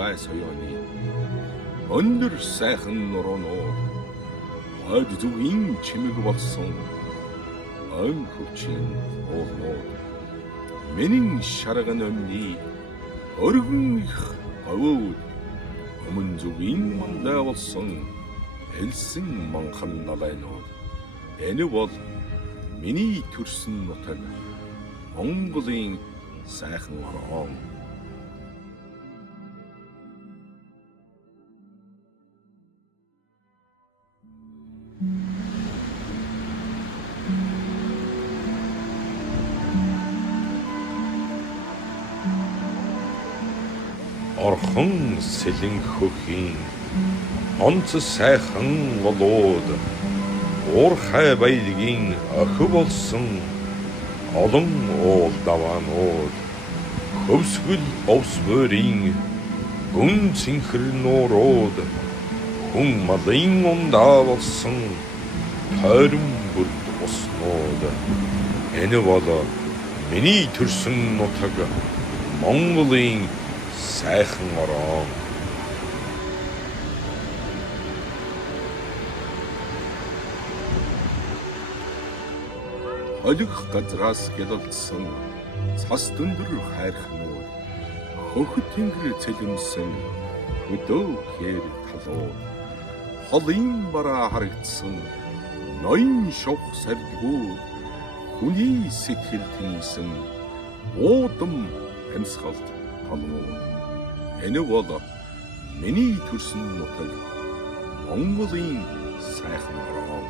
гай соёны өндөр сайхан нуроонууд хойд зүгийн чимэг болсон ан хүчин уулнууд миний шарган өмнө өргөн их авууд өмнө зүгийн мандаа болсон элсэн манхан налайнууд энэ бол миний төрсөн нутаг Монголын сайхан орон. Орхон сэлэн хөхийн онц сайхан голууд уур хай баялагын охи болсон олон уул даваанууд хөвсгөл овс мөрийн гүн цэнхэр нуурууд хүн малын ундаа болсон тойрон бүрд уснууд энэ бол миний төрсөн нутаг Монголын сайхан орон. Олих газраас гялалдсан цас дүндэр хайрхнууд хөхөт тэнгэр цэлэмсэн өдөө хээр талууд холын бараа харагдсан ноён шог сардгууд хүний сэтгэл тэнийсэн уудам амьсгалт талууд энэ бол миний төрсөн нутаг Монголын сайхан орон.